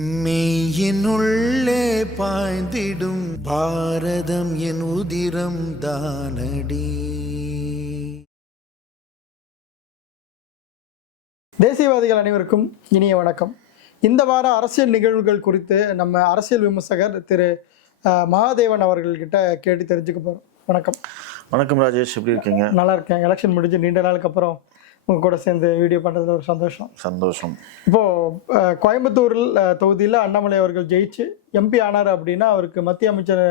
மெய்யினுள்ளே பாய்ந்திடும் பாரதம் என் உதிரம் தானடி. தேசியவாதிகள் அனைவருக்கும் இனிய வணக்கம். இந்த வார அரசியல் நிகழ்வுகள் குறித்து நம்ம அரசியல் விமர்சகர் திரு மகாதேவன் அவர்கள்கிட்ட கேட்டு தெரிஞ்சுக்க போகிறோம் வணக்கம். வணக்கம் ராஜேஷ் எப்படி இருக்கீங்க? நல்லா இருக்கேன். எலெக்ஷன் முடிஞ்சு நீண்ட நாளுக்கு அப்புறம் உங்கள் கூட சேர்ந்து வீடியோ பண்ணுறதுல ஒரு சந்தோஷம். சந்தோஷம். இப்போது கோயம்புத்தூரில் தொகுதியில் அண்ணாமலை அவர்கள் ஜெயிச்சு எம்பி ஆனார் அப்படின்னா அவருக்கு மத்திய அமைச்சர்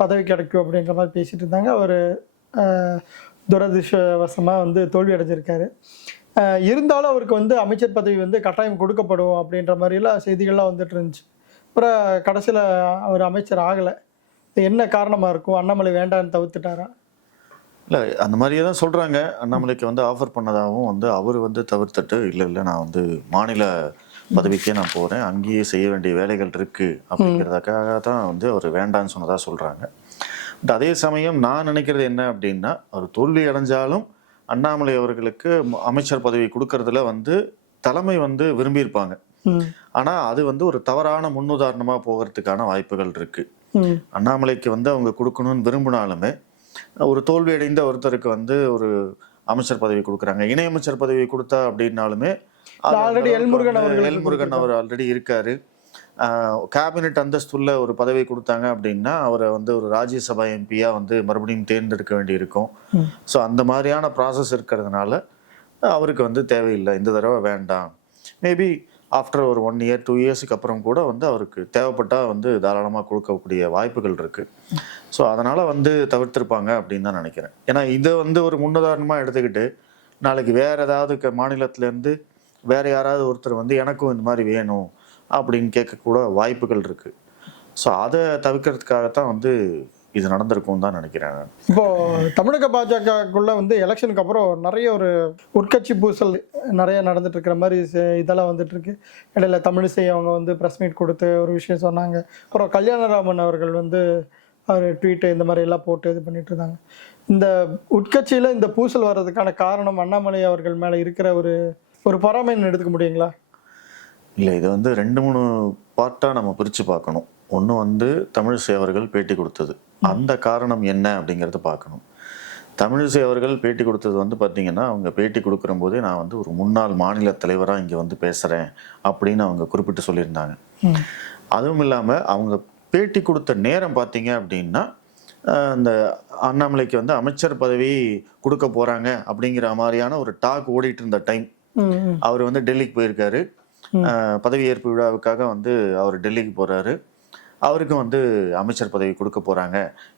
பதவி கிடைக்கும் அப்படின்ற மாதிரி பேசிட்டு இருந்தாங்க. அவர் துரதிருஷ்டவசமாக வந்து தோல்வி அடைஞ்சிருக்காரு. இருந்தாலும் அவருக்கு வந்து அமைச்சர் பதவி வந்து கட்டாயம் கொடுக்கப்படும் அப்படின்ற மாதிரிலாம் செய்திகள்லாம் வந்துட்டு இருந்துச்சு. அப்புறம் கடைசியில் அவர் அமைச்சர் ஆகலை. என்ன காரணமாக இருக்கும்? அண்ணாமலை வேண்டான்னு தவிர்த்துட்டாரா? இல்லை அந்த மாதிரியே தான் சொல்கிறாங்க அண்ணாமலைக்கு வந்து ஆஃபர் பண்ணதாகவும் வந்து அவர் வந்து தவிர்த்துட்டு இல்லை இல்லை நான் வந்து மாநில பதவிக்கே நான் போகிறேன் அங்கேயே செய்ய வேண்டிய வேலைகள் இருக்குது அப்படிங்கிறதுக்காக தான் வந்து அவர் வேண்டான்னு சொன்னதாக சொல்கிறாங்க பட் அதே சமயம் நான் நினைக்கிறது என்ன அப்படின்னா அவர் தோல்வி அடைஞ்சாலும் அண்ணாமலை அவர்களுக்கு அமைச்சர் பதவி கொடுக்கறதுல வந்து தலைமை வந்து விரும்பியிருப்பாங்க. ஆனால் அது வந்து ஒரு தவறான முன்னுதாரணமாக போகிறதுக்கான வாய்ப்புகள் இருக்குது அண்ணாமலைக்கு வந்து அவங்க கொடுக்கணும்னு விரும்பினாலுமே ஒரு தோல்வி அடைந்த ஒருத்தருக்கு வந்து ஒரு அமைச்சர் பதவி கொடுக்குறாங்க. இணையமைச்சர் பதவி கொடுத்தா அப்படின்னாலுமே அளவுக்கு எல்முருகன் அவர்களுக்கு எல்முருகன் அவர் ஆல்ரெடி இருக்காரு. கேபினெட் அந்தஸ்துள்ள ஒரு பதவி கொடுத்தாங்க அப்படின்னா அவரை வந்து ஒரு ராஜ்யசபா எம்பியா வந்து மறுபடியும் தேர்ந்தெடுக்க வேண்டியிருக்கும். ஸோ அந்த மாதிரியான ப்ராசஸ் இருக்கிறதுனால அவருக்கு வந்து தேவையில்லை. இந்த தடவை வேண்டாம். மேபி ஆஃப்டர் ஒரு ஒன் இயர் டூ இயர்ஸுக்கு அப்புறம் கூட வந்து அவருக்கு தேவைப்பட்டால் வந்து தாராளமாக கொடுக்கக்கூடிய வாய்ப்புகள் இருக்குது ஸோ அதனால் வந்து தவிர்த்திருப்பாங்க அப்படின்னு தான் நினைக்கிறேன். ஏன்னா இதை வந்து ஒரு முன்னுதாரணமாக எடுத்துக்கிட்டு நாளைக்கு வேறு ஏதாவது க மாநிலத்திலேருந்து வேறு யாராவது ஒருத்தர் வந்து எனக்கும் இந்த மாதிரி வேணும் அப்படின்னு கேட்கக்கூட வாய்ப்புகள் இருக்குது ஸோ அதை தவிர்க்கிறதுக்காகத்தான் வந்து இது நடந்திருக்கும் தான் நினைக்கிறேன் நான். இப்போ தமிழக பாஜகக்குள்ள வந்து எலெக்ஷனுக்கு அப்புறம் நிறைய ஒரு உட்கட்சி பூசல் நிறைய நடந்துட்டு இருக்கிற மாதிரி இதெல்லாம் வந்துட்டு இருக்கு இடையில தமிழிசை அவங்க வந்து ப்ரெஸ் மீட் கொடுத்து ஒரு விஷயம் சொன்னாங்க. அப்புறம் கல்யாணராமன் அவர்கள் வந்து அவர் ட்வீட்டு இந்த மாதிரி எல்லாம் போட்டு இது பண்ணிட்டு இருந்தாங்க. இந்த உட்கட்சியில இந்த பூசல் வர்றதுக்கான காரணம் அண்ணாமலை அவர்கள் மேல இருக்கிற ஒரு ஒரு பொறாமைன்னு எடுத்துக்க முடியுங்களா? இல்லை இது வந்து ரெண்டு மூணு பார்ட்டாக நம்ம பிரித்து பார்க்கணும். ஒன்று வந்து தமிழிசை அவர்கள் பேட்டி கொடுத்தது. அந்த காரணம் என்ன அப்படிங்கிறத பார்க்கணும். தமிழிசை அவர்கள் பேட்டி கொடுத்தது வந்து பார்த்தீங்கன்னா அவங்க பேட்டி கொடுக்குற போதே நான் வந்து ஒரு முன்னாள் மாநில தலைவராக இங்கே வந்து பேசுகிறேன் அப்படின்னு அவங்க குறிப்பிட்டு சொல்லியிருந்தாங்க. அதுவும் இல்லாமல் அவங்க பேட்டி கொடுத்த நேரம் பார்த்தீங்க அப்படின்னா இந்த அண்ணாமலைக்கு வந்து அமைச்சர் பதவி கொடுக்க போகிறாங்க அப்படிங்கிற மாதிரியான ஒரு டாக் ஓடிட்டு இருந்த டைம். அவர் வந்து டெல்லிக்கு போயிருக்காரு. பதவியேற்பு விழாவுக்காக வந்து அவர் டெல்லிக்கு போறாரு. அவருக்கும் வந்து அமைச்சர் பதவி கொடுக்க போறாங்க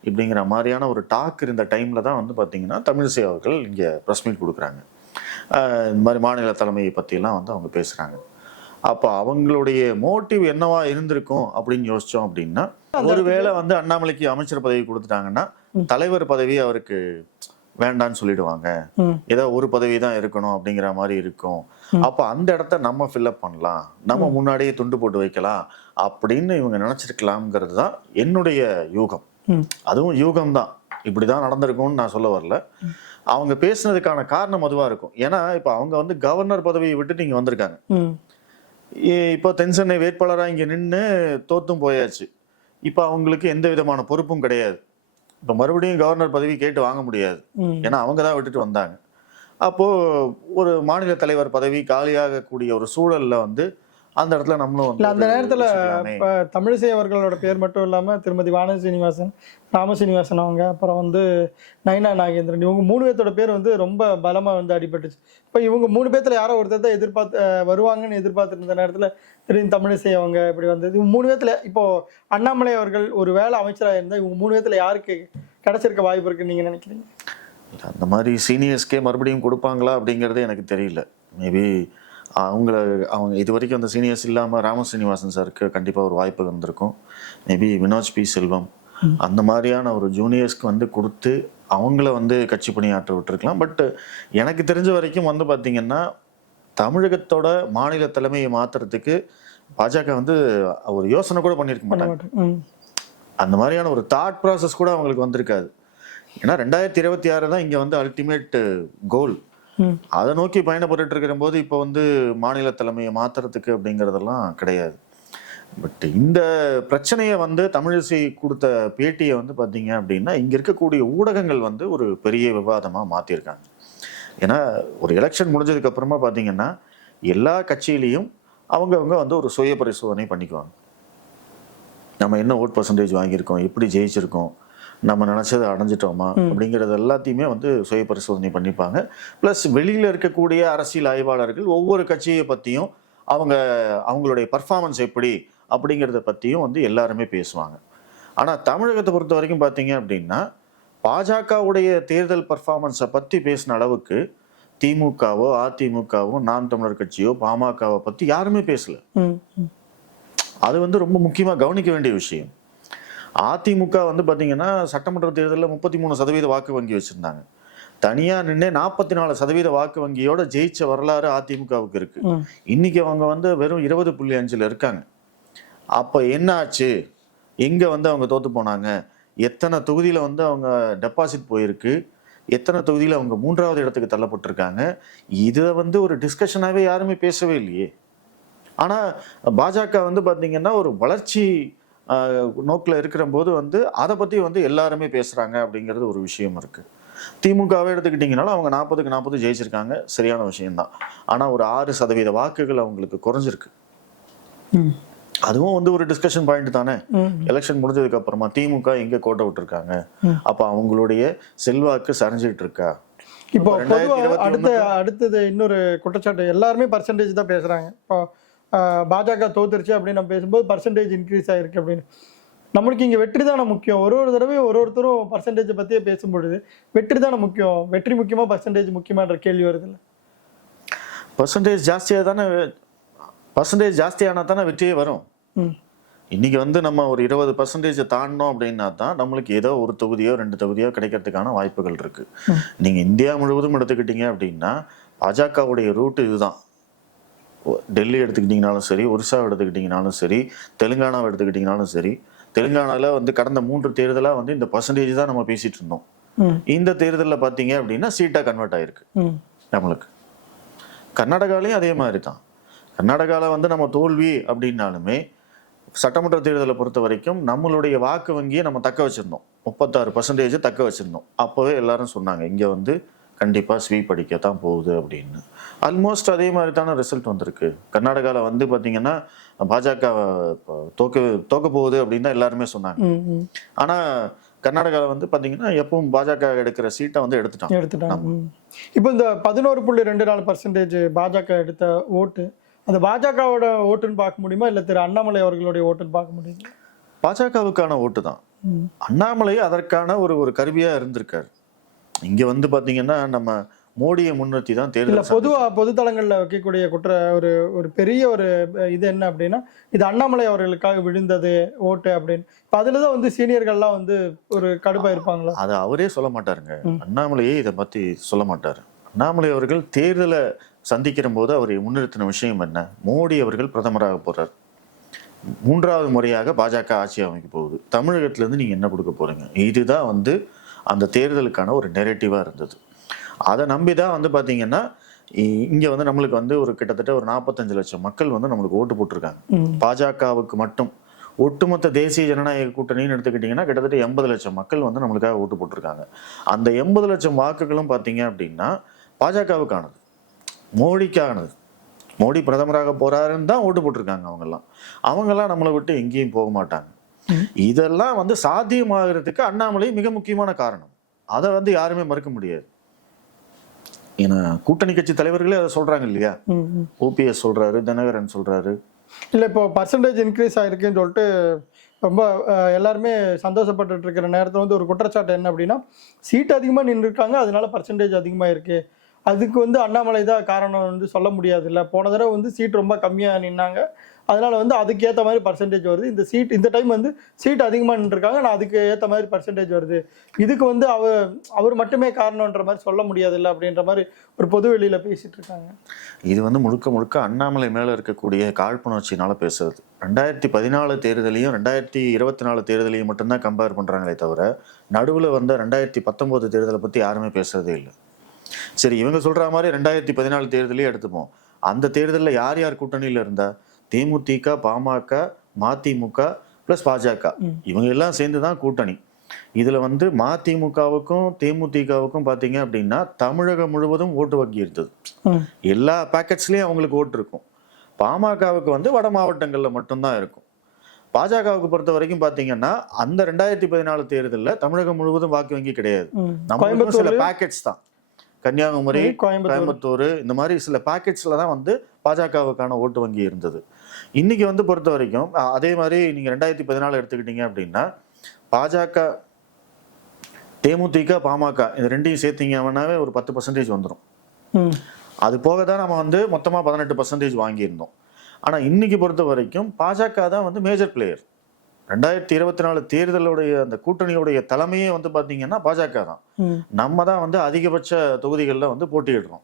இப்படிங்கிற மாதிரியான ஒரு டாக் இருந்த டைம்ல தான் வந்து பாத்தீங்கன்னா தமிழிசை அவர்கள் இங்க ப்ரெஸ் மீட் கொடுக்குறாங்க. இந்த மாதிரி மாநில தலைமையை பற்றியெல்லாம் வந்து அவங்க பேசுறாங்க. அப்போ அவங்களுடைய மோட்டிவ் என்னவா இருந்திருக்கும் அப்படின்னு யோசிச்சோம் அப்படின்னா ஒருவேளை வந்து அண்ணாமலைக்கு அமைச்சர் பதவி கொடுத்துட்டாங்கன்னா தலைவர் பதவி அவருக்கு வேண்டான்னு சொல்லிடுவாங்க. ஏதோ ஒரு பதவி தான் இருக்கணும் அப்படிங்கிற மாதிரி இருக்கும். அப்ப அந்த இடத்த நம்ம ஃபில்அப் பண்ணலாம். நம்ம முன்னாடியே துண்டு போட்டு வைக்கலாம் அப்படின்னு இவங்க நினைச்சிருக்கலாம்ங்கிறது தான் என்னுடைய யூகம். அதுவும் யூகம் தான். இப்படிதான் நடந்திருக்கும்னு நான் சொல்ல வரல. அவங்க பேசுனதுக்கான காரணம் அதுவா இருக்கும். ஏன்னா இப்ப அவங்க வந்து கவர்னர் பதவியை விட்டு நீங்க வந்திருக்காங்க. இப்போ தென்சென்னை வேட்பாளராக இங்கே நின்று தோத்தும் போயாச்சு. இப்போ அவங்களுக்கு எந்த விதமான பொறுப்பும் கிடையாது. இப்போ மறுபடியும் கவர்னர் பதவி கேட்டு வாங்க முடியாது. ஏன்னா அவங்க தான் விட்டுட்டு வந்தாங்க. அப்போ ஒரு மாநில தலைவர் பதவி காலியாகக்கூடிய ஒரு சூழல்ல வந்து அந்த இடத்துல நம்மளும் இல்ல அந்த நேரத்துல தமிழிசை அவர்களோட பேர் மட்டும் இல்லாம திருமதி வான சீனிவாசன் ராம சீனிவாசன் அவங்க அப்புறம் வந்து நயனா நாகேந்திரன் இவங்க மூணு பேர்த்தோட பேர் வந்து ரொம்ப பலமா வந்து அடிபட்டுச்சு. இப்போ இவங்க மூணு பேர்த்துல யாரோ ஒருத்தர் தான் எதிர்பார்த்து வருவாங்கன்னு எதிர்பார்த்துட்டு இருந்த நேரத்துல தமிழிசை அவங்க இப்படி வந்தது. இவங்க மூணு பேர்த்துல இப்போ அண்ணாமலை அவர்கள் ஒரு வேலை அமைச்சராக இருந்தா இவங்க மூணு பேர்த்துல யாருக்கு கிடைச்சிருக்க வாய்ப்பு இருக்குன்னு நீங்க நினைக்கிறீங்க? அந்த மாதிரி சீனியர்ஸ்க்கே மறுபடியும் கொடுப்பாங்களா அப்படிங்கிறது எனக்கு தெரியல. மேபி அவங்கள அவங்க இது வரைக்கும் அந்த சீனியர்ஸ் இல்லாமல் ராம சீனிவாசன் சாருக்கு கண்டிப்பாக ஒரு வாய்ப்பு வந்திருக்கும். மேபி வினோஜ் பி செல்வம் அந்த மாதிரியான ஒரு ஜூனியர்ஸ்க்கு வந்து கொடுத்து அவங்கள வந்து கட்சி பணியாற்ற விட்டுருக்கலாம். பட் எனக்கு தெரிஞ்ச வரைக்கும் வந்து பார்த்தீங்கன்னா தமிழகத்தோட மாநில தலைமையை மாற்றுறதுக்கு பாஜக வந்து ஒரு யோசனை கூட பண்ணியிருக்க பண்ண மாட்டாங்க அந்த மாதிரியான ஒரு தாட் ப்ராசஸ் கூட அவங்களுக்கு வந்திருக்காது. ஏன்னா ரெண்டாயிரத்தி இருபத்தி ஆறு தான் இங்கே வந்து அல்டிமேட் கோல் அதை நோக்கி பயணப்பட்டு இருக்கிற போது இப்போ வந்து மாநில தலைமையை மாத்துறதுக்கு அப்படிங்கிறதெல்லாம் கிடையாது. பட் இந்த பிரச்சனையை வந்து தமிழிசை கொடுத்த பேட்டியை வந்து பார்த்தீங்க அப்படின்னா இங்கே இருக்கக்கூடிய ஊடகங்கள் வந்து ஒரு பெரிய விவாதமாக மாற்றிருக்காங்க ஏன்னா ஒரு எலெக்ஷன் முடிஞ்சதுக்கு அப்புறமா பார்த்தீங்கன்னா எல்லா கட்சியிலையும் அவங்கவங்க வந்து ஒரு சுய பரிசோதனை பண்ணிக்குவாங்க. நம்ம என்ன ஓட் பர்சன்டேஜ் வாங்கியிருக்கோம் எப்படி ஜெயிச்சிருக்கோம் நம்ம நினச்சதை அடைஞ்சிட்டோமா அப்படிங்கிறது எல்லாத்தையுமே வந்து சுய பரிசோதனை பண்ணிப்பாங்க. ப்ளஸ் வெளியில் இருக்கக்கூடிய அரசியல் ஆய்வாளர்கள் ஒவ்வொரு கட்சியை பற்றியும் அவங்க அவங்களுடைய பர்ஃபார்மன்ஸ் எப்படி அப்படிங்கிறத பற்றியும் வந்து எல்லாருமே பேசுவாங்க. ஆனால் தமிழகத்தை பொறுத்த வரைக்கும் பார்த்தீங்க அப்படின்னா பாஜகவுடைய தேர்தல் பர்ஃபார்மன்ஸை பற்றி பேசின அளவுக்கு திமுகவோ அதிமுகவோ நாம் தமிழர் கட்சியோ பாமகவை பற்றி யாருமே பேசல. அது வந்து ரொம்ப முக்கியமாக கவனிக்க வேண்டிய விஷயம். அதிமுக வந்து பார்த்தீங்கன்னா சட்டமன்ற தேர்தலில் முப்பத்தி மூணு சதவீத வாக்கு வங்கி வச்சுருந்தாங்க. தனியாக நின்று நாற்பத்தி நாலு சதவீத வாக்கு வங்கியோட ஜெயிச்ச வரலாறு அதிமுகவுக்கு இருக்கு. ம். இன்னைக்கு அவங்க வந்து வெறும் இருபது புள்ளி அஞ்சில் இருக்காங்க. அப்போ என்ன ஆச்சு எங்கே வந்து அவங்க தோத்து போனாங்க? எத்தனை தொகுதியில் வந்து அவங்க டெபாசிட் போயிருக்கு? எத்தனை தொகுதியில் அவங்க மூன்றாவது இடத்துக்கு தள்ளப்பட்டிருக்காங்க? இதை வந்து ஒரு டிஸ்கஷனாகவே யாருமே பேசவே இல்லையே. ஆனால் பாஜக வந்து பார்த்தீங்கன்னா ஒரு வளர்ச்சி நோக்கில் இருக்கிற போது வந்து அதை பற்றி வந்து எல்லாருமே பேசுகிறாங்க அப்படிங்கிறது ஒரு விஷயம் இருக்குது திமுகவை எடுத்துக்கிட்டிங்கனாலும் அவங்க நாற்பதுக்கு நாற்பது ஜெயிச்சிருக்காங்க. சரியான விஷயம்தான். ஆனால் ஒரு ஆறு சதவீத வாக்குகள் அவங்களுக்கு குறைஞ்சிருக்கு. ம். அதுவும் வந்து ஒரு டிஸ்கஷன் பாயிண்ட் தானே. எலெக்ஷன் முடிஞ்சதுக்கு அப்புறமா திமுக எங்க கோட்டை விட்டுருக்காங்க. அப்ப அவங்களுடைய செல்வாக்கு சரிஞ்சிட்டு இருக்கா இப்போ அடுத்த அடுத்தது இன்னொரு குற்றச்சாட்டு எல்லாருமே பர்சன்டேஜ் தான் பேசுறாங்க. இப்போ பாஜக தோத்துருச்சு அப்படின்னு நம்ம பேசும்போது பர்சன்டேஜ் இன்க்ரீஸ் ஆயிருக்கு அப்படின்னு. நம்மளுக்கு இங்க வெற்றி தானே முக்கியம். ஒரு ஒரு தடவை ஒரு ஒருத்தரும் பர்சன்டேஜை பத்தியே பேசும்பொழுது வெற்றி தானே முக்கியம். வெற்றி முக்கியமா பர்சன்டேஜ் முக்கியமான்ற கேள்வி வருது இல்ல பர்சன்டேஜ் ஜாஸ்தியாக தானே பர்சன்டேஜ் ஜாஸ்தியானா தானே வெற்றியே வரும். இன்னைக்கு வந்து நம்ம ஒரு இருபது பர்சன்டேஜ் தாண்டினோம் அப்படின்னா தான் நம்மளுக்கு ஏதோ ஒரு தொகுதியோ ரெண்டு தொகுதியோ கிடைக்கிறதுக்கான வாய்ப்புகள் இருக்கு. நீங்க இந்தியா முழுவதும் எடுத்துக்கிட்டீங்க அப்படின்னா பாஜகவுடைய ரூட் இதுதான். டெல்லி எடுத்துக்கிட்டிங்கனாலும் சரி ஒரிசா எடுத்துக்கிட்டிங்கனாலும் சரி தெலுங்கானாவை எடுத்துக்கிட்டிங்கனாலும் சரி தெலுங்கானால வந்து கடந்த மூன்று தேர்தலாக வந்து இந்த பர்சன்டேஜ் தான் நம்ம பேசிட்டு இருந்தோம். இந்த தேர்தலில் பார்த்தீங்க அப்படின்னா சீட்டாக கன்வெர்ட் ஆயிருக்கு. ம். நம்மளுக்கு. கர்நாடகாலையும் அதே மாதிரி தான். கர்நாடகாவில் வந்து நம்ம தோல்வி அப்படின்னாலுமே சட்டமன்ற தேர்தலை பொறுத்த வரைக்கும் நம்மளுடைய வாக்கு வங்கியை நம்ம தக்க வச்சிருந்தோம். முப்பத்தாறு பர்சன்டேஜ் தக்க வச்சிருந்தோம். அப்போவே எல்லாரும் சொன்னாங்க இங்கே வந்து கண்டிப்பாக ஸ்வீப் அடிக்கத்தான் போகுது அப்படின்னு. ஆல்மோஸ்ட் அதே மாதிரி தானே ரிசல்ட் வந்திருக்கு. கர்நாடகாவில் வந்து பார்த்தீங்கன்னா பாஜக தோக்க தோக்க போகுது அப்படின்னு தான் எல்லாருமே சொன்னாங்க. ஆனால் கர்நாடகாவில் வந்து பார்த்தீங்கன்னா எப்பவும் பாஜக எடுக்கிற சீட்டை வந்து எடுத்துட்டாங்க. எடுத்துட்டாங்க. இப்போ இந்த பதினோரு புள்ளி ரெண்டு நாலு பர்சன்டேஜ் பாஜக எடுத்த ஓட்டு அந்த பாஜகவோட ஓட்டுன்னு பார்க்க முடியுமா? இல்லை திரு அண்ணாமலை அவர்களுடைய ஓட்டுன்னு பார்க்க முடியுமா? பாஜகவுக்கான ஓட்டு தான். அண்ணாமலை அதற்கான ஒரு ஒரு கருவியா இருந்திருக்காரு. இங்க வந்து பாத்தீங்கன்னா நம்ம மோடியை முன்னிறுத்தி தான் தேர்தல் பொதுவா பொதுத்தளங்கள்ல வைக்கக்கூடிய குற்ற ஒரு ஒரு பெரிய ஒரு இது என்ன அப்படின்னா இது அண்ணாமலை அவர்களுக்காக விழுந்தது ஓட்டு அப்படின்னு. இப்ப அதுலதான் வந்து சீனியர்கள்லாம் வந்து ஒரு கடுப்பா இருப்பாங்களா? அதை அவரே சொல்ல மாட்டாருங்க. அண்ணாமலையே இதை பத்தி சொல்ல மாட்டாரு. அண்ணாமலை அவர்கள் தேர்தலை சந்திக்கிற போது அவர் முன்னிறுத்தின விஷயம் என்ன? மோடி அவர்கள் பிரதமராக போறார். மூன்றாவது முறையாக பாஜக ஆட்சி அமைக்க போகுது. தமிழகத்துல இருந்து நீங்க என்ன கொடுக்க போறீங்க? இதுதான் வந்து அந்த தேர்தலுக்கான ஒரு நெரேட்டிவா இருந்தது. அதை நம்பி தான் வந்து பாத்தீங்கன்னா இ- இங்க வந்து நம்மளுக்கு வந்து ஒரு கிட்டத்தட்ட ஒரு நாற்பத்தஞ்சு லட்சம் மக்கள் வந்து நம்மளுக்கு ஓட்டு போட்டிருக்காங்க. பாஜகவுக்கு மட்டும். ஒட்டுமொத்த தேசிய ஜனநாயக கூட்டணின்னு எடுத்துக்கிட்டிங்கன்னா கிட்டத்தட்ட எண்பது லட்சம் மக்கள் வந்து நம்மளுக்காக ஓட்டு போட்டிருக்காங்க. அந்த எண்பது லட்சம் வாக்குகளும் பார்த்தீங்க அப்படின்னா பாஜகவுக்கானது. மோடிக்கானது. மோடி பிரதமராக போறாருன்னு தான் ஓட்டு போட்டிருக்காங்க அவங்கெல்லாம். அவங்கெல்லாம் நம்மளை விட்டு எங்கேயும் போக மாட்டாங்க. இதெல்லாம் வந்து சாத்தியமாகிறதுக்கு அண்ணாமலை மிக முக்கியமான காரணம். அதை வந்து யாருமே மறுக்க முடியாது. ஏன்னா கூட்டணி கட்சி தலைவர்களே அதை சொல்றாங்க இல்லையா. ஓபிஎஸ் சொல்றாரு தினகரன் சொல்றாரு. இல்ல இப்போ பர்சன்டேஜ் இன்க்ரீஸ் ஆயிருக்குன்னு சொல்லிட்டு ரொம்ப எல்லாருமே சந்தோஷப்பட்டுட்டு இருக்கிற நேரத்தில் வந்து ஒரு குற்றச்சாட்டு என்ன அப்படின்னா சீட் அதிகமாக நின்றுருக்காங்க அதனால பர்சன்டேஜ் அதிகமாக இருக்கு அதுக்கு வந்து அண்ணாமலை தான் காரணம் வந்து சொல்ல முடியாது இல்லை போன தடவை வந்து சீட் ரொம்ப கம்மியாக நின்னாங்க. அதனால் வந்து அதுக்கேற்ற மாதிரி பர்சன்டேஜ் வருது. இந்த சீட் இந்த டைம் வந்து சீட் அதிகமாக நின்றுருக்காங்க. ஆனால் அதுக்கு ஏற்ற மாதிரி பர்சன்டேஜ் வருது. இதுக்கு வந்து அவர் அவர் மட்டுமே காரணம்ன்ற மாதிரி சொல்ல முடியாதுல்ல அப்படின்ற மாதிரி ஒரு பொது வெளியில் பேசிகிட்டு இருக்காங்க. இது வந்து முழுக்க முழுக்க அண்ணாமலை மேலே இருக்கக்கூடிய காழ்ப்புணர்ச்சினால் பேசுறது. ரெண்டாயிரத்தி பதினாலு தேர்தலையும் ரெண்டாயிரத்தி இருபத்தி நாலு தேர்தலையும் மட்டும்தான் கம்பேர் பண்ணுறாங்களே தவிர நடுவில் வந்த ரெண்டாயிரத்தி பத்தொம்போது தேர்தலை பற்றி யாருமே பேசுறதே இல்லை. சரி இவங்க சொல்ற மாதிரி ரெண்டாயிரத்தி பதினாலு தேர்தலையே எடுத்துப்போம். அந்த தேர்தலில் யார் யார் கூட்டணியில இருந்தா? தேமுதிக பாமக மதிமுக ப்ளஸ் பாஜக. இவங்க எல்லாம் சேர்ந்து தான் கூட்டணி. இதுல வந்து மதிமுகவுக்கும் தேமுதிகவுக்கும் பார்த்தீங்க அப்படின்னா தமிழகம் முழுவதும் ஓட்டு வங்கி இருந்தது. எல்லா பேக்கெட்ஸ்லயும் அவங்களுக்கு ஓட்டு இருக்கும். பாமகவுக்கு வந்து வட மாவட்டங்கள்ல மட்டும்தான் இருக்கும். பாஜகவுக்கு பொறுத்த வரைக்கும் பாத்தீங்கன்னா அந்த ரெண்டாயிரத்தி பதினாலு தேர்தலில் தமிழகம் முழுவதும் வாக்கு வங்கி கிடையாது. நம்ம சில பேக்கெட்ஸ் தான். கன்னியாகுமரி கோயம்புத்தூர். இந்த மாதிரி சில பேக்கெட்ஸ்ல தான் வந்து பாஜகவுக்கான ஓட்டு வங்கி இருந்தது. இன்னைக்கு வந்து பொறுத்த வரைக்கும் அதே மாதிரி நீங்க ரெண்டாயிரத்தி பதினாலு எடுத்துக்கிட்டீங்க அப்படின்னா பாஜக தேமுதிக பாமக இது ரெண்டையும் சேர்த்தீங்கன்னாவே ஒரு பத்து பர்சன்டேஜ் வந்துடும் அது போக தான் நம்ம வந்து மொத்தமாக பதினெட்டு பர்சன்டேஜ் வாங்கியிருந்தோம். ஆனால் இன்னைக்கு பொறுத்த வரைக்கும் பாஜக தான் வந்து மேஜர் பிளேயர் ரெண்டாயிரத்தி இருபத்தி நாலு தேர்தலுடைய அந்த கூட்டணியுடைய தலைமையே வந்து பார்த்தீங்கன்னா பாஜக தான். நம்ம தான் வந்து அதிகபட்ச தொகுதிகளில் வந்து போட்டியிடுறோம்.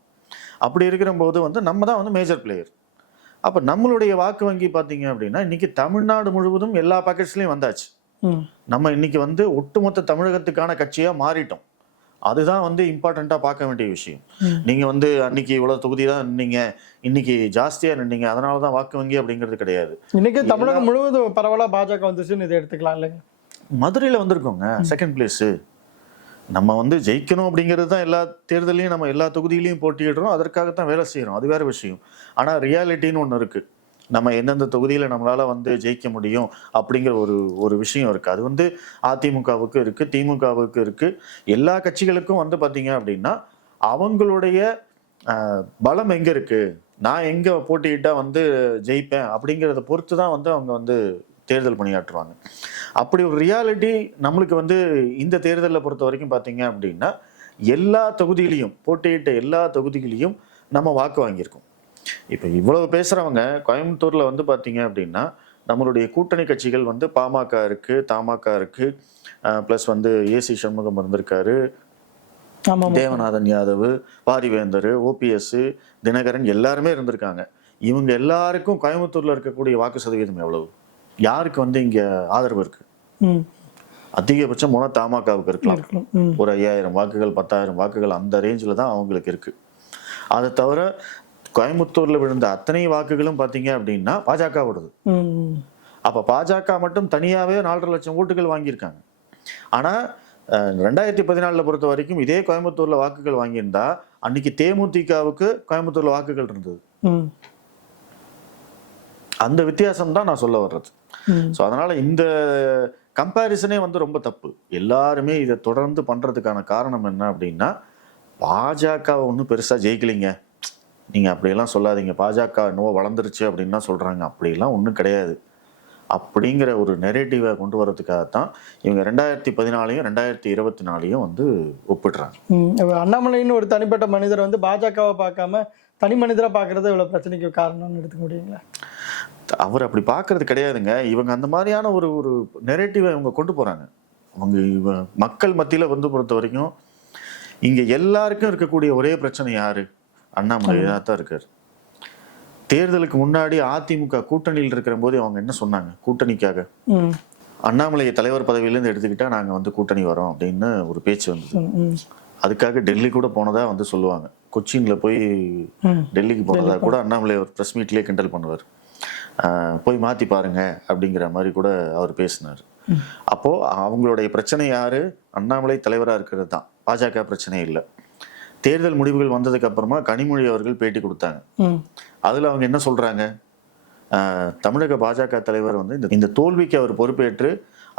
அப்படி இருக்கிற போது வந்து நம்ம தான் வந்து மேஜர் பிளேயர் அப்போ நம்மளுடைய வாக்கு வங்கி பார்த்தீங்க அப்படின்னா இன்னைக்கு தமிழ்நாடு முழுவதும் எல்லா பாக்கெட்ஸ்லையும் வந்தாச்சு. நம்ம இன்னைக்கு வந்து ஒட்டுமொத்த தமிழகத்துக்கான கட்சியாக மாறிட்டோம். அதுதான் வந்து இம்பார்ட்டண்ட்டாக பார்க்க வேண்டிய விஷயம். நீங்கள் வந்து அன்னைக்கு இவ்வளோ தொகுதி தான் நின்னீங்க இன்னைக்கு ஜாஸ்தியாக நின்னீங்க அதனால தான் வாக்கு வங்கி அப்படிங்கிறது கிடையாது. இன்னைக்கு தமிழகம் முழுவதும் பரவலா பாஜக வந்துச்சுன்னு இதை எடுத்துக்கலாம் இல்லைங்க? மதுரையில் வந்திருக்கோங்க செகண்ட் பிளேஸு நம்ம வந்து ஜெயிக்கணும் அப்படிங்கிறது தான் எல்லா தேர்தலையும் நம்ம எல்லா தொகுதியிலையும் போட்டியிடுறோம் அதற்காகத்தான் வேலை செய்கிறோம் அது வேற விஷயம். ஆனால் ரியாலிட்டின்னு ஒன்று இருக்குது நம்ம எந்தெந்த தொகுதியில் நம்மளால் வந்து ஜெயிக்க முடியும் அப்படிங்கிற ஒரு ஒரு விஷயம் இருக்குது அது வந்து அதிமுகவுக்கு இருக்குது திமுகவுக்கு இருக்குது எல்லா கட்சிகளுக்கும் வந்து பார்த்தீங்க அப்படின்னா அவங்களுடைய பலம் எங்கே இருக்குது நான் எங்கே போட்டியிட்டால் வந்து ஜெயிப்பேன் அப்படிங்கிறத பொறுத்து தான் வந்து அவங்க வந்து தேர்தல் பணியாற்றுவாங்க. அப்படி ஒரு ரியாலிட்டி நம்மளுக்கு வந்து இந்த தேர்தலில் பொறுத்த வரைக்கும் பார்த்தீங்க அப்படின்னா எல்லா தொகுதியிலையும் போட்டியிட்ட எல்லா தொகுதிகளையும் நம்ம வாக்கு வாங்கியிருக்கோம். இப்போ இவ்வளவு பேசுகிறவங்க கோயம்புத்தூரில் வந்து பார்த்தீங்க அப்படின்னா நம்மளுடைய கூட்டணி கட்சிகள் வந்து பாமக இருக்குது தமாக இருக்குது ப்ளஸ் வந்து ஏசி சண்முகம் ஆமா. தேவநாதன் யாதவ் பாரிவேந்தர் ஓபிஎஸ் தினகரன் எல்லாருமே இருந்திருக்காங்க. இவங்க எல்லாருக்கும் கோயம்புத்தூர்ல இருக்கக்கூடிய வாக்கு சதவீதம் எவ்வளவு? யாருக்கு வந்து இங்க ஆதரவு இருக்கு? ம். அதிகபட்சம் போனா தமாகவுக்கு இருக்கலாம். ஒரு ஐயாயிரம் வாக்குகள் பத்தாயிரம் வாக்குகள் அந்த ரேஞ்சில் தான் அவங்களுக்கு இருக்கு. அதை தவிர கோயம்புத்தூர்ல விழுந்த அத்தனை வாக்குகளும் பார்த்தீங்க அப்படின்னா பாஜகவோடது. ம். ம். அப்போ பாஜக மட்டும் தனியாகவே நாலரை லட்சம் ஓட்டுகள் வாங்கியிருக்காங்க. ஆனால் ரெண்டாயிரத்தி பதினாலில் பொறுத்த வரைக்கும் இதே கோயம்புத்தூரில் வாக்குகள் வாங்கியிருந்தா அன்னைக்கு தேமுதிகவுக்கு கோயம்புத்தூரில் வாக்குகள் இருந்தது. அந்த வித்தியாசம் தான் நான் சொல்ல வர்றது. ஸோ அதனால இந்த கம்பேரிசனே வந்து ரொம்ப தப்பு. எல்லாருமே இதை தொடர்ந்து பண்றதுக்கான காரணம் என்ன அப்படின்னா பாஜக ஒன்றும் பெருசா ஜெயிக்கலைங்க. நீங்க அப்படியெல்லாம் சொல்லாதீங்க. பாஜக என்னவோ வளர்ந்துருச்சு அப்படின்னு தான் சொல்றாங்க. அப்படிலாம் ஒன்றும் கிடையாது. அப்படிங்கிற ஒரு நெரேட்டிவை கொண்டு வரதுக்காகத்தான் இவங்க ரெண்டாயிரத்தி பதினாலையும் ரெண்டாயிரத்தி இருபத்தி நாலையும் வந்து ஒப்பிடுறாங்க. அண்ணாமலைன்னு ஒரு தனிப்பட்ட மனிதர் வந்து பாஜகவை பார்க்காம தனி மனிதரா பார்க்கறது இவ்வளவு பிரச்சனைக்கு காரணம்னு எடுத்துக்க முடியுங்களா? அவர் அப்படி பார்க்கறது கிடையாதுங்க. இவங்க அந்த மாதிரியான ஒரு ஒரு நெரேட்டிவை இவங்க கொண்டு போறாங்க. அவங்க இவ மக்கள் மத்தியில வந்து பொறுத்த வரைக்கும் இங்க எல்லாருக்கும் இருக்கக்கூடிய ஒரே பிரச்சனை யாரு? அண்ணாமலை தான் இருக்காரு. தேர்தலுக்கு முன்னாடி அதிமுக கூட்டணியில் இருக்கிற போது அவங்க என்ன சொன்னாங்க? கூட்டணிக்காக. அண்ணாமலையை தலைவர் பதவியிலேருந்து எடுத்துக்கிட்டா நாங்க வந்து கூட்டணி வரோம் அப்படின்னு ஒரு பேச்சு வந்தது. அதுக்காக டெல்லி கூட போனதா வந்து சொல்லுவாங்க. கொச்சின்ல போய் டெல்லிக்கு போனதா கூட அண்ணாமலை ஒரு ப்ரெஸ் மீட்லேயே கிண்டல் பண்ணுவார். போய் மாத்தி பாருங்க அப்படிங்கிற மாதிரி கூட அவர் பேசினார். அப்போ அவங்களுடைய பிரச்சனை யாரு? அண்ணாமலை தலைவரா இருக்கிறது தான். பாஜக பிரச்சனை இல்லை. தேர்தல் முடிவுகள் வந்ததுக்கு அப்புறமா கனிமொழி அவர்கள் பேட்டி கொடுத்தாங்க. அதுல அவங்க என்ன சொல்றாங்க? தமிழக பாஜக தலைவர் வந்து இந்த தோல்விக்கு அவர் பொறுப்பேற்று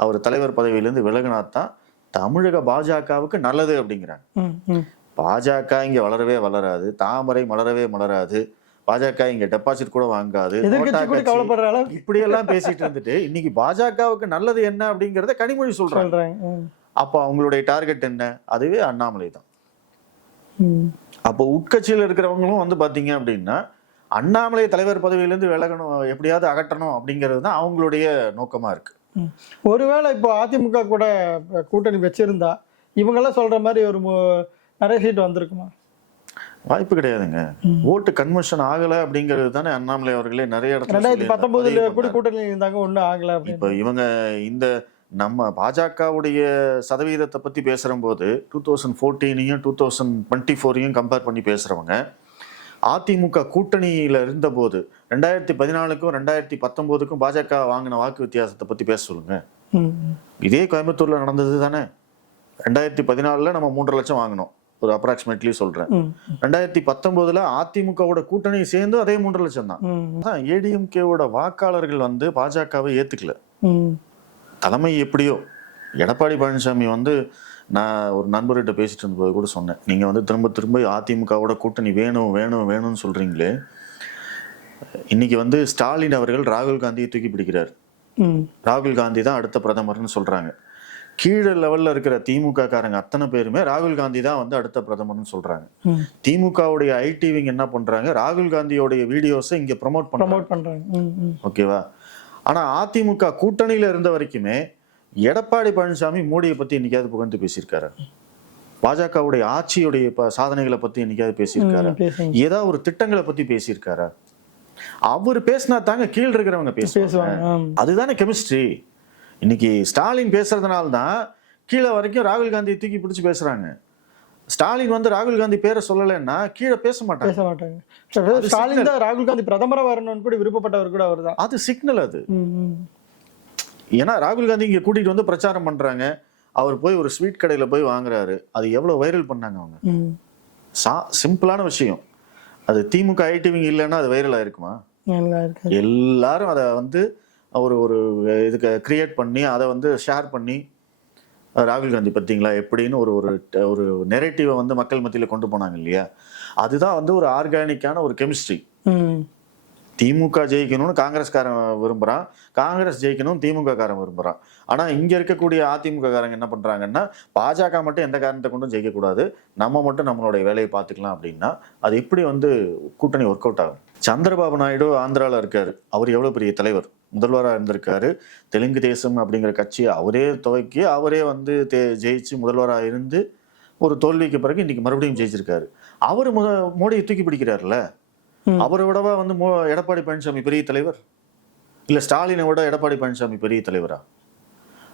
அவர் தலைவர் பதவியிலேருந்து விலகினாதான் தமிழக பாஜகவுக்கு நல்லது அப்படிங்கிறாங்க. பாஜக இங்க வளரவே வளராது தாமரை மலரவே மலராது பாஜக இங்க டெபாசிட் கூட வாங்காது இப்படி எல்லாம் பேசிட்டு இருந்துட்டு இன்னைக்கு பாஜகவுக்கு நல்லது என்ன அப்படிங்கறத கனிமொழி சொல்றாங்க. அப்போ அவங்களுடைய டார்கெட் என்ன? அதுவே அண்ணாமலை தான். அப்போ உட்கட்சியில் இருக்கிறவங்களும் வந்து பாத்தீங்க அப்படின்னா அண்ணாமலை தலைவர் பதவியிலேருந்து விலகணும் எப்படியாவது அகற்றணும் அப்படிங்கிறது தான் அவங்களுடைய நோக்கமா இருக்கு. ம். ஒருவேளை இப்போ அதிமுக கூட கூட்டணி வச்சிருந்தா இவங்கெல்லாம் சொல்ற மாதிரி ஒரு நிறைய சீட் வந்திருக்குமா? வாய்ப்பு கிடையாதுங்க. ஓட்டு கன்வர்ஷன் ஆகல அப்படிங்கிறது தானே அண்ணாமலை அவர்களே நிறைய இடத்துல ரெண்டாயிரத்தி பத்தொன்பதுல கூட. கூட்டணி இருந்தாங்க ஒண்ணும் ஆகல இப்போ இவங்க இந்த நம்ம பாஜகவுடைய சதவீதத்தை பத்தி பேசுறம்போது டூ தௌசண்ட் ஃபோர்டீனையும் டூ தௌசண்ட் டுவெண்ட்டி ஃபோரையும் கம்பேர் பண்ணி பேசுறவங்க அதிமுக கூட்டணியில இருந்தபோது ரெண்டாயிரத்தி பதினாலுக்கும் ரெண்டாயிரத்தி பத்தொன்பதுக்கும் பாஜக வாங்கின வாக்கு வித்தியாசத்தை பத்தி பேச சொல்லுங்க. இதே கோயம்புத்தூர்ல நடந்தது தானே? ரெண்டாயிரத்தி பதினாலுல நம்ம மூன்றரை லட்சம் வாங்கினோம். ஒரு அப்ராக்சிமேட்லி சொல்றேன். ம் ரெண்டாயிரத்தி பத்தொன்பதுல அதிமுகவோட கூட்டணி சேர்ந்து அதே மூன்றரை லட்சம் தான். ஏடிஎம்கேவோட வாக்காளர்கள் வந்து பாஜகவை ஏத்துக்கல. ம் தலைமை எப்படியோ? எடப்பாடி பழனிசாமி வந்து நான் ஒரு நண்பர்கிட்ட பேசிட்டு இருந்தபோது கூட சொன்னேன். நீங்க வந்து திரும்ப திரும்ப அதிமுகவோட கூட்டணி வேணும் வேணும் வேணும்னு சொல்றீங்களே. இன்னைக்கு வந்து ஸ்டாலின் அவர்கள் ராகுல் காந்தியை தூக்கி பிடிக்கிறார். ராகுல் காந்தி தான் அடுத்த பிரதமர்னு சொல்றாங்க. கீழே லெவல்ல இருக்கிற திமுக காரங்க அத்தனை பேருமே ராகுல் காந்தி தான் வந்து அடுத்த பிரதமர்னு சொல்றாங்க. ம். திமுகவுடைய ஐடி விங் என்ன பண்றாங்க? ராகுல் காந்தியோடைய வீடியோஸை இங்க ப்ரோமோட் ப்ரமோட் பண்றாங்க. ஓகேவா? ஆனா அதிமுக கூட்டணியில இருந்த வரைக்குமே எடப்பாடி பழனிசாமி மோடியை பத்தி என்னைக்காவது புகழ்ந்து பேசியிருக்காரு? பாஜகவுடைய ஆட்சியுடைய சாதனைகளை பத்தி என்னைக்காவது பேசியிருக்காரு? ஏதாவது ஒரு திட்டங்களை பத்தி பேசியிருக்காரா? அவர் பேசினா தாங்க கீழ் இருக்கிறவங்க பேசுவாங்க. அதுதானே கெமிஸ்ட்ரி. இன்னைக்கு ஸ்டாலின் பேசுறதுனால தான் கீழே வரைக்கும் ராகுல் காந்தியை தூக்கி பிடிச்சு பேசுறாங்க. ஸ்டாலின் வந்து ராகுல் காந்தி பேரை சொல்லலைன்னா கீழே பேச மாட்டாங்க. பேச மாட்டாங்க ஸ்டாலின் தான் ராகுல் காந்தி பிரதமரா வரணும்னு கூட விருப்பப்பட்டவர் கூட அவர் தான் அது. சிக்னல் அது ஏன்னா ராகுல் காந்தி இங்க கூட்டிட்டு வந்து பிரச்சாரம் பண்றாங்க. அவர் போய் ஒரு ஸ்வீட் கடையில போய் வாங்குறாரு. அது எவ்வளவு வைரல் பண்ணாங்க அவங்க. சா சிம்பிளான விஷயம். அது திமுக ஐடிவிங் இல்லைன்னா அது வைரல் ஆயிருக்குமா? எல்லாரும் அதை வந்து ஒரு ஒரு இதுக்கு கிரியேட் பண்ணி அதை வந்து ஷேர் பண்ணி ராகுல் காந்தி பார்த்தீங்களா? எப்படின்னு ஒரு ஒரு ஒரு நெரேட்டிவை வந்து மக்கள் மத்தியில் கொண்டு போனாங்க இல்லையா? அதுதான் வந்து ஒரு ஆர்கானிக்கான ஒரு கெமிஸ்ட்ரி திமுக ஜெயிக்கணும்னு காங்கிரஸ்காரன் விரும்புறான். காங்கிரஸ் ஜெயிக்கணும் திமுக காரன் விரும்புறான். ஆனா இங்க இருக்கக்கூடிய அதிமுக காரங்க என்ன பண்றாங்கன்னா பாஜக மட்டும் எந்த காரணத்தை கொண்டும் ஜெயிக்கக்கூடாது. நம்ம மட்டும் நம்மளுடைய வேலையை பார்த்துக்கலாம் அப்படின்னா அது எப்படி வந்து கூட்டணி ஒர்க் அவுட் ஆகும்? சந்திரபாபு நாயுடு ஆந்திரால இருக்காரு. அவர் எவ்வளவு பெரிய தலைவர்? முதல்வராக இருந்திருக்காரு. தெலுங்கு தேசம் அப்படிங்கிற கட்சியை அவரே துவக்கி அவரே வந்து தே ஜெயிச்சு முதல்வராக இருந்து ஒரு தோல்விக்கு பிறகு இன்னைக்கு மறுபடியும் ஜெயிச்சிருக்காரு. அவர் முத மோடியை தூக்கி பிடிக்கிறாருல்ல? ம். அவரை விடவா வந்து மோ எடப்பாடி பழனிசாமி பெரிய தலைவர்? இல்ல ஸ்டாலினை விட எடப்பாடி பழனிசாமி பெரிய தலைவரா?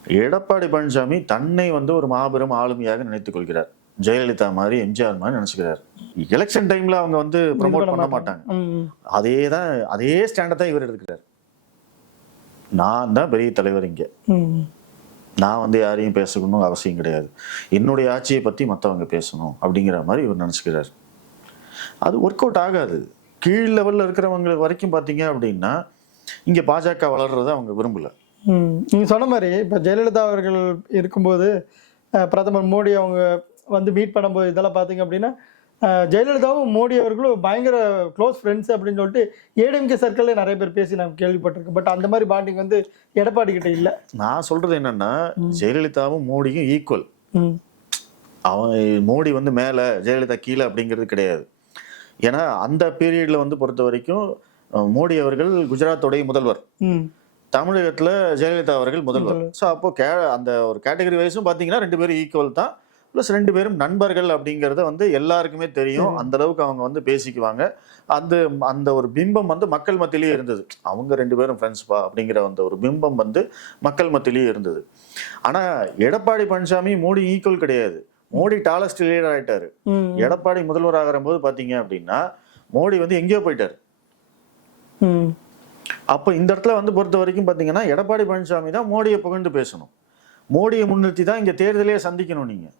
எடப்பாடி பழனிசாமி தன்னை வந்து ஒரு மாபெரும் ஆளுமையாக நினைத்துக் கொள்கிறார். ஜெயலலிதா மாதிரி எம்ஜிஆர் மாதிரி நினைச்சுக்கிறார். எலெக்ஷன் டைம்ல அவங்க வந்து ப்ரமோட் பண்ண மாட்டாங்க. அதே தான் அதே ஸ்டாண்டை தான் இவர் எடுக்கிறார். நான் தான் பெரிய தலைவர் இங்க. நான் வந்து யாரையும் பேசணும்னு அவசியம் கிடையாது. என்னுடைய ஆட்சியை பத்தி மத்தவங்க பேசணும் அப்படிங்கிற மாதிரி இவர் நினைச்சுக்கிறார். அது ஒர்க் அவுட் ஆகாது. கீழ் லெவல்ல இருக்கிறவங்க வரைக்கும் பாத்தீங்க அப்படின்னா இங்க பாஜக வளர்றதை அவங்க விரும்பல. ம். நீங்க சொன்ன மாதிரி இப்போ ஜெயலலிதா அவர்கள் இருக்கும்போது பிரதமர் மோடி அவங்க வந்து மீட் பண்ணும்போது இதெல்லாம் பார்த்தீங்க அப்படின்னா ஜெயலலிதாவும் மோடி அவர்களும் பயங்கர க்ளோஸ் ஃப்ரெண்ட்ஸ் அப்படின்னு சொல்லிட்டு ஏடிஎம்கே சர்க்கிள்ல நிறைய பேர் பேசி நான் கேள்விப்பட்டிருக்கேன் பட் அந்த மாதிரி பாண்டிங் வந்து எடப்பாடி கிட்ட இல்லை. நான் சொல்றது என்னன்னா ஜெயலலிதாவும் மோடியும் ஈக்குவல் அவன் மோடி வந்து மேல ஜெயலலிதா கீழே அப்படிங்கிறது கிடையாது. ஏன்னா அந்த பீரியட்ல வந்து பொறுத்த வரைக்கும் மோடி அவர்கள் குஜராத்தோடைய முதல்வர். தமிழகத்துல ஜெயலலிதா அவர்கள் முதல்வர். ஸோ அப்போ கே அந்த ஒரு கேட்டகரி வைஸும் பார்த்தீங்கன்னா ரெண்டு பேரும் ஈக்குவல் தான். ப்ளஸ் ரெண்டு பேரும் நண்பர்கள் அப்படிங்கிறத வந்து எல்லாருக்குமே தெரியும். அந்த அளவுக்கு அவங்க வந்து பேசிக்குவாங்க. அந்த அந்த ஒரு பிம்பம் வந்து மக்கள் மத்தியிலேயே இருந்தது. அவங்க ரெண்டு பேரும் ஃப்ரெண்ட்ஸ்பா அப்படிங்கிற அந்த ஒரு பிம்பம் வந்து மக்கள் மத்தியிலேயே இருந்தது. ஆனா எடப்பாடி பழனிசாமி மோடி ஈக்குவல் கிடையாது. மோடி டாலஸ்ட் லீடர் ஆயிட்டாரு. எடப்பாடி முதல்வர் ஆகிற போது பாத்தீங்க அப்படின்னா மோடி வந்து எங்கேயோ போயிட்டாரு. அப்போ இந்த இடத்துல வந்து பொறுத்த வரைக்கும் பார்த்தீங்கன்னா எடப்பாடி பழனிசாமி தான் மோடியை புகழ்ந்து பேசணும். மோடியை முன்னிறுத்தி தான் இங்கே தேர்தலையே சந்திக்கணும் நீங்க. ம்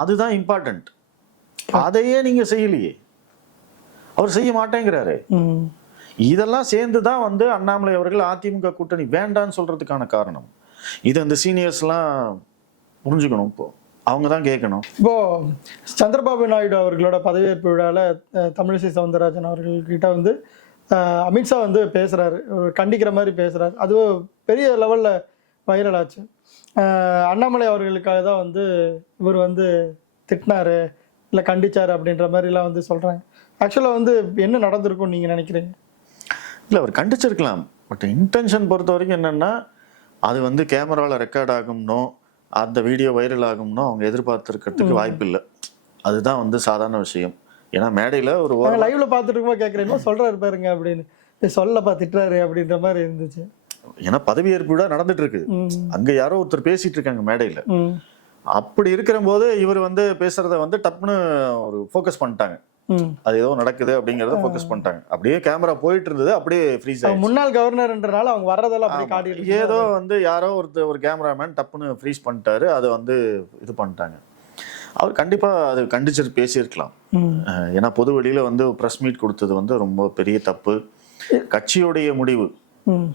அதுதான் இம்பார்ட்டன்ட் அதையே நீங்க செய்யலையே. அவர் செய்ய மாட்டேங்கிறாரு. இதெல்லாம் சேர்ந்து தான் வந்து அண்ணாமலை அவர்கள் அதிமுக கூட்டணி வேண்டான்னு சொல்றதுக்கான காரணம். இது அந்த சீனியர்ஸ்லாம் புரிஞ்சுக்கணும் இப்போ. அவங்க தான் கேட்கணும். இப்போ சந்திரபாபு நாயுடு அவர்களோட பதவியேற்பு விழாவில் தமிழிசை சவுந்தரராஜன் அவர்கள்கிட்ட வந்து அமித்ஷா வந்து பேசுறாரு. கண்டிக்கிற மாதிரி பேசுறாரு. அதுவும் பெரிய லெவல்ல வைரல் ஆச்சு. அண்ணாமலை அவர்களுக்காக தான் வந்து இவர் வந்து திட்டினாரு இல்லை கண்டிச்சாரு அப்படின்ற மாதிரிலாம் வந்து சொல்றாங்க. ஆக்சுவலாக வந்து என்ன நடந்திருக்கும் நீங்க நினைக்கிறீங்க? இல்லை அவர் கண்டிச்சிருக்கலாம். பட் இன்டென்ஷன் பொறுத்த வரைக்கும் என்னன்னா அது வந்து கேமராவில் ரெக்கார்ட் ஆகும்னோ அந்த வீடியோ வைரல் ஆகும்னோ அவங்க எதிர்பார்த்துருக்கிறதுக்கு வாய்ப்பு இல்லை. அதுதான் வந்து சாதாரண விஷயம். ஏன்னா மேடையில் ஒரு நாங்கள் லைவ்ல பார்த்துட்டு இருக்கும்போது கேட்குறேன் சொல்றாரு பாருங்க அப்படின்னு. "ஏய், சொல்லப்பா திட்டுறாரு அப்படின்ற மாதிரி இருந்துச்சு. ஏன்னா பதவியேற்பு விழா நடந்துட்டு இருக்கு அங்க யாரோ ஒருத்தர் பேசிட்டு இருக்காங்க மேடையில. அப்படி இருக்கிற போது இவர் வந்து பேசுறத வந்து டப்புன்னு ஒரு ஃபோக்கஸ் பண்ணிட்டாங்க. அது ஏதோ நடக்குது அப்படிங்கறத ஃபோக்கஸ் பண்ணிட்டாங்க. அப்படியே கேமரா போயிட்டு இருந்தது அப்படியே ஃப்ரீஸ் ஆயிடுச்சு. முன்னாள் கவர்னர்ன்றனால அவங்க வர்றதெல்லாம் அப்படியே. காட்டிட்டு ஏதோ வந்து யாரோ ஒருத்தர் ஒரு கேமராமேன் டப்புன்னு ஃப்ரீஸ் பண்ணிட்டாரு அதை வந்து இது பண்ணிட்டாங்க. அவர் கண்டிப்பா அது கண்டிச்சு பேசியிருக்கலாம். ஏன்னா பொது வெளியில வந்து ப்ரெஸ் மீட் கொடுத்தது வந்து ரொம்ப பெரிய தப்பு. கட்சியுடைய முடிவு.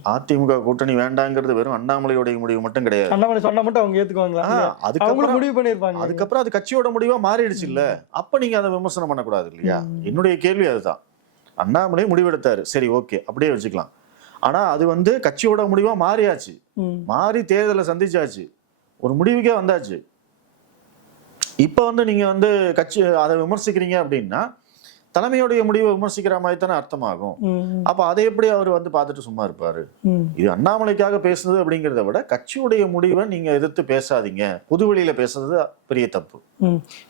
அதிமுக கூட்டணி வேண்டாங்கிறது வெறும் அண்ணாமலையுடைய முடிவு மட்டும் கிடையாது. அண்ணாமலை சொன்னா மட்டும் அவங்க ஏத்துக்குவாங்களா? அதுக்கப்புறம் முடிவு பண்ணிருப்பாங்க அதுக்கப்புறம் அது கட்சியோட முடிவா மாறிடுச்சு இல்ல அப்ப நீங்க அதை விமர்சனம் பண்ணக்கூடாது இல்லையா? என்னுடைய கேள்வி அதுதான். அண்ணாமலை முடிவெடுத்தாரு. சரி ஓகே. அப்படியே வச்சுக்கலாம். ஆனா அது வந்து கட்சியோட முடிவா மாறியாச்சு. மாறி தேர்தலை சந்திச்சாச்சு. ஒரு முடிவுக்கே வந்தாச்சு. இப்ப வந்து நீங்க வந்து கட்சி அதை விமர்சிக்கிறீங்க அப்படின்னா தலைமையுடைய முடிவை விமர்சிக்கிற மாதிரி தானே அர்த்தமாகும். அப்ப அதை எப்படி அவர் வந்து பார்த்துட்டு சும்மா இருப்பாரு. இது அண்ணாமலைக்காக பேசுனது அப்படிங்கிறத விட கட்சியுடைய முடிவை நீங்க எதிர்த்து பேசாதீங்க. பொது வெளியில பேசுறது பெரிய தப்பு.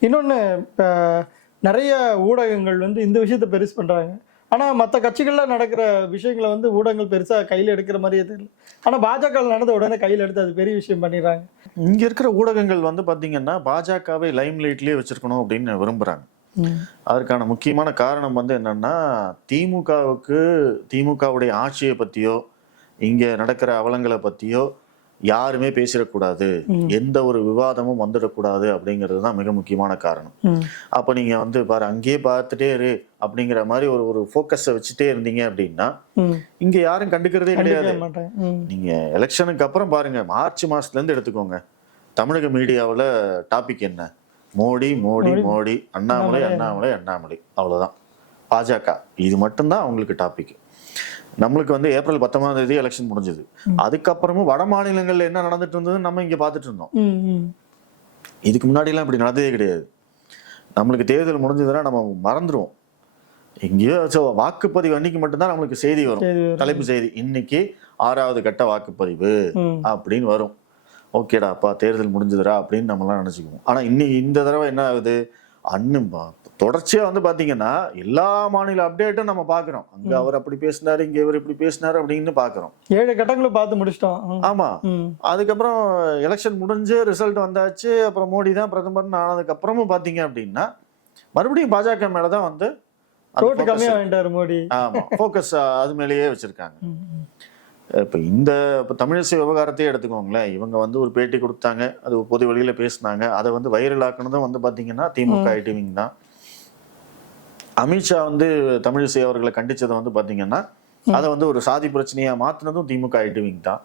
இன்னொன்னு நிறைய ஊடகங்கள் வந்து இந்த விஷயத்த பெருசு பண்றாங்க. ஆனா மத்த கட்சிகள்ல நடக்கிற விஷயங்களை வந்து ஊடகங்கள் பெருசா கையில எடுக்கிற மாதிரியே தெரியல ஆனா பாஜக நடந்த உடனே கையில எடுத்து அது பெரிய விஷயம் பண்ணிடுறாங்க. இங்க இருக்கிற ஊடகங்கள் வந்து பாத்தீங்கன்னா பாஜகவை லைம் லைட்லயே வச்சிருக்கணும் அப்படின்னு விரும்புறாங்க. அதற்கான முக்கியமான காரணம் வந்து என்னன்னா திமுகவுக்கு திமுகவுடைய ஆட்சியை பத்தியோ இங்க நடக்கிற அவலங்களை பத்தியோ யாருமே பேசிடக்கூடாது. எந்த ஒரு விவாதமும் வந்துடக்கூடாது அப்படிங்கிறது தான் மிக முக்கியமான காரணம். அப்ப நீங்க வந்து பாரு அங்கேயே பார்த்துட்டே இரு அப்படிங்கிற மாதிரி ஒரு ஒரு ஃபோக்கஸை வச்சுட்டே இருந்தீங்க அப்படின்னா. இங்க யாரும் கண்டுக்கிறதே கிடையாது. நீங்க எலெக்ஷனுக்கு அப்புறம் பாருங்க மார்ச் மாசத்துல இருந்து எடுத்துக்கோங்க தமிழக மீடியாவுல டாபிக் என்ன மோடி மோடி மோடி, அண்ணாமலை அண்ணாமலை, அண்ணாமலை அவ்வளவுதான். பாஜக. இது மட்டும்தான் அவங்களுக்கு டாபிக் நம்மளுக்கு வந்து ஏப்ரல் பத்தொன்பதாம் தேதி எலெக்ஷன் முடிஞ்சது. அதுக்கப்புறமும் வட மாநிலங்கள்ல என்ன நடந்துட்டு இருந்ததுன்னு நம்ம இங்க பார்த்துட்டு இருந்தோம். இதுக்கு முன்னாடிலாம் இப்படி நடந்ததே கிடையாது. நம்மளுக்கு தேர்தல் முடிஞ்சதுன்னா நம்ம மறந்துடுவோம் எங்கேயோ வாக்குப்பதிவு அன்னைக்கு மட்டும்தான் நம்மளுக்கு செய்தி வரும். தலைப்பு செய்தி. இன்னைக்கு ஆறாவது கட்ட வாக்குப்பதிவு. அப்படின்னு வரும். ஓகேடா அப்பா தேர்தல் முடிஞ்சதுடா அப்படின்னு நம்மலாம் நினைச்சுக்குவோம். ஆனா இன்னைக்கு இந்த தடவை என்ன ஆகுது? அண்ணன் பா- தொடர்ச்சியா வந்து பாத்தீங்கன்னா எல்லா மாநில அப்டேட்டும் நம்ம பாக்குறோம். அங்க அவர் அப்படி பேசினாரு இங்க இவர் இப்படி பேசினாரு அப்படின்னு பாக்குறோம். ஏழு கட்டங்களும் பார்த்து முடிச்சிட்டோம். ம். ஆமா. ம். அதுக்கப்புறம் எலெக்ஷன் முடிஞ்சு ரிசல்ட் வந்தாச்சு அப்புறம் மோடி தான் பிரதமர்னு ஆனதுக்கு அப்புறமும் பாத்தீங்க அப்படின்னா மறுபடியும் பாஜக வந்து focus கம்மியா வாங்கிட்டாரு மோடி. ஆமா ஃபோக்கஸ் அது மேலேயே வச்சிருக்காங்க. இப்போ இந்த இப்போ தமிழிசை விவகாரத்தையே எடுத்துக்கோங்களேன் இவங்க வந்து ஒரு பேட்டி கொடுத்தாங்க அது பொது வெளியில பேசினாங்க அதை வந்து வைரல் ஆக்குனதும் வந்து பாத்தீங்கன்னா திமுக ஐடிவிங் தான் அமித்ஷா வந்து தமிழிசை அவர்களை கண்டிச்சதை வந்து பாத்தீங்கன்னா அதை வந்து ஒரு சாதி பிரச்சனையா மாத்துனதும் திமுக ஐடிவிங் தான்.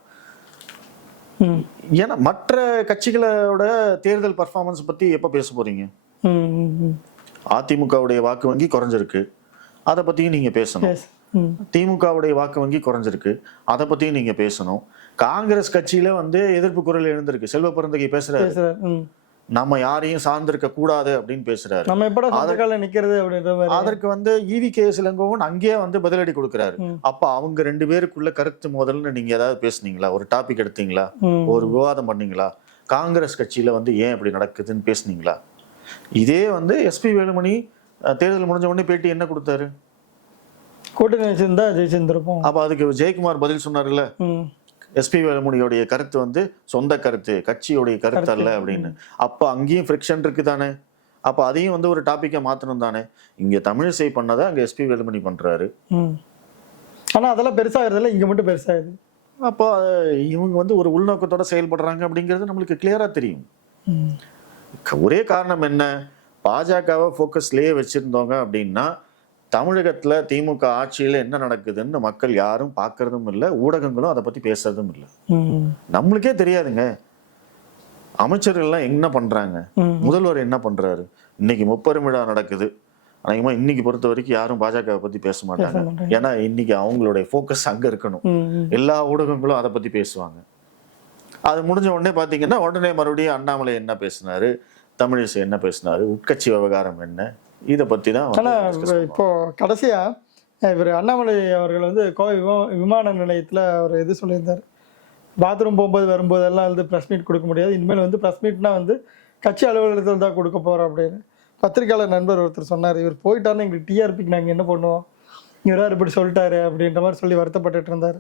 ஏன்னா மற்ற கட்சிகளோட தேர்தல் பர்ஃபார்மன்ஸ் பத்தி எப்ப பேச. ம். அதிமுகவுடைய வாக்கு வங்கி குறைஞ்சிருக்கு அதை பத்தியும் நீங்க பேசணும். திமுகவுடைய வாக்கு வங்கி குறைஞ்சிருக்கு. அதை பத்தியும் நீங்க பேசணும். காங்கிரஸ் கட்சியில வந்து எதிர்ப்பு குரல் எழுந்திருக்கு. செல்வ பிறந்தகை பேசுறாரு. நம்ம யாரையும் சார்ந்திருக்க கூடாது அப்படின்னு பேசுறாரு. நம்ம எப்படா சொந்த கால நிக்கிறது அப்படின்ற அதற்கு வந்து ஈவி கே இளங்கோவன் அங்கேயே வந்து பதிலடி கொடுக்குறாரு. அப்ப அவங்க ரெண்டு பேருக்குள்ள கருத்து மோதல்னு நீங்க ஏதாவது பேசுனீங்களா? ஒரு டாபிக் எடுத்தீங்களா. ஒரு விவாதம் பண்ணீங்களா? காங்கிரஸ் கட்சியில வந்து ஏன் இப்படி நடக்குதுன்னு பேசுனீங்களா? இதே வந்து எஸ்பி வேலுமணி தேர்தல் முடிஞ்ச உடனே பேட்டி என்ன கொடுத்தாரு? கூட்டணி வச்சிருந்தா ஜெயிச்சிருந்திருப்போம். அப்ப அதுக்கு ஜெயக்குமார் பதில் சொன்னார்ல. எஸ்பி வேலுமணியோடைய கருத்து வந்து சொந்த கருத்து கட்சியோடைய கருத்து அல்ல அப்படின்னு. அப்ப அங்கேயும் ஃப்ரிக்ஷன் இருக்கு தானே அப்ப அதையும் வந்து ஒரு டாபிக்கை மாத்தணும் தானே? இங்க தமிழிசை பண்ணதை அங்க எஸ்பி வேலுமணி பண்றாரு? ம். ஆனா அதெல்லாம் பெருசாகிறதுல இங்க மட்டும் பெருசாகுது. அப்போ இவங்க வந்து ஒரு உள்நோக்கத்தோட செயல்படுறாங்க அப்படிங்கிறது நம்மளுக்கு கிளியரா தெரியும். ஒரே காரணம் என்ன? பாஜகவை ஃபோக்கஸ்லயே வச்சிருந்தோங்க அப்படின்னா தமிழகத்துல திமுக ஆட்சியில என்ன நடக்குதுன்னு மக்கள் யாரும் பார்க்கறதும் இல்லை ஊடகங்களும் அதை பத்தி பேசுறதும் இல்லை. நம்மளுக்கே தெரியாதுங்க. அமைச்சர்கள்லாம் என்ன பண்றாங்க? ம். முதல்வர் என்ன பண்றாரு? இன்னைக்கு முப்பெரும் விழா நடக்குது. அநேகமா இன்னைக்கு பொறுத்த வரைக்கும் யாரும் பாஜக பத்தி பேச மாட்டாங்க. ஏன்னா இன்னைக்கு அவங்களுடைய ஃபோக்கஸ் அங்க இருக்கணும். எல்லா ஊடகங்களும் அதை பத்தி பேசுவாங்க. அது முடிஞ்ச உடனே பாத்தீங்கன்னா உடனே மறுபடியும் அண்ணாமலை என்ன பேசினாரு? தமிழிசை என்ன பேசினாரு? உட்கட்சி விவகாரம் என்ன? இதை பத்தி தான் வந்து ஆனா discuss பண்ணுவாங்க. இப்போ கடைசியா இவர் அண்ணாமலை அவர்கள் வந்து கோவை விமா- விமான நிலையத்துல அவர் இது சொல்லியிருந்தார். பாத்ரூம் போகும்போது வரும்போதெல்லாம் வந்து ப்ரெஸ் மீட் கொடுக்க முடியாது. இனிமேல் வந்து ப்ரெஸ் மீட்னா வந்து கட்சி அலுவலகத்தில் தான் கொடுக்க போறோம் அப்படின்னு. பத்திரிக்கையாளர் நண்பர் ஒருத்தர் சொன்னார் இவர் போயிட்டாருன்னு எங்களுக்கு டிஆர்பிக்கு நாங்கள் என்ன பண்ணுவோம்? இவரார் இப்படி சொல்லிட்டாரு? அப்படின்ற மாதிரி சொல்லி வருத்தப்பட்டுட்டு இருந்தார்.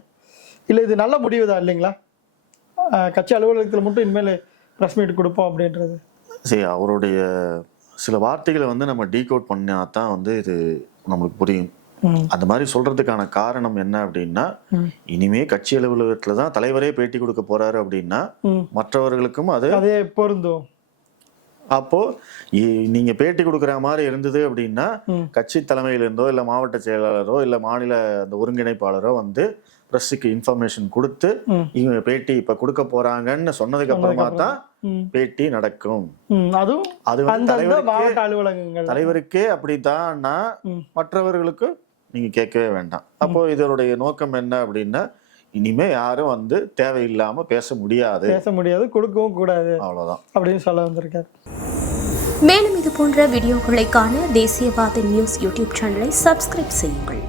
இல்லை இது நல்ல முடிவு தான் இல்லைங்களா? கட்சி அலுவலகத்தில் மட்டும் இனிமேல் ப்ரெஸ் மீட் கொடுப்போம் அப்படின்றது. சரி அவருடைய சில வார்த்தைகளை வந்து நம்ம டீகோட் பண்ணா தான் வந்து இது நம்மளுக்கு புரியும். அந்த மாதிரி சொல்றதுக்கான காரணம் என்ன அப்படின்னா. இனிமே கட்சி அலுவலகத்துல தான் தலைவரே பேட்டி கொடுக்க போறாரு அப்படின்னா. மற்றவர்களுக்கும் அது அதே பொருந்தும் அப்போ நீங்க பேட்டி கொடுக்குற மாதிரி இருந்தது அப்படின்னா. கட்சி தலைமையிலிருந்தோ இல்ல மாவட்ட செயலாளரோ இல்ல மாநில அந்த ஒருங்கிணைப்பாளரோ வந்து பிரஸுக்கு இன்ஃபர்மேஷன் கொடுத்து. இவங்க பேட்டி இப்ப கொடுக்க போறாங்கன்னு சொன்னதுக்கு அப்புறமா தான். பேட்டி நடக்கும். அதுவும் அது வந்து தலைவருக்கே மாவட்ட அலுவலகங்கள் தலைவருக்கே அப்படித்தான்னா. மற்றவர்களுக்கு நீங்க கேட்கவே வேண்டாம் அப்போ இதனுடைய நோக்கம் என்ன அப்படின்னா இனிமே யாரும் வந்து தேவையில்லாம பேச முடியாது பேச முடியாது கொடுக்கவும் கூடாது அவ்வளவுதான் அப்படின்னு சொல்ல வந்திருக்காரு மேலும் இது போன்ற வீடியோக்களை காண தேசியவாத நியூஸ் யூடியூப் சேனலை சப்ஸ்கிரைப் செய்யுங்கள்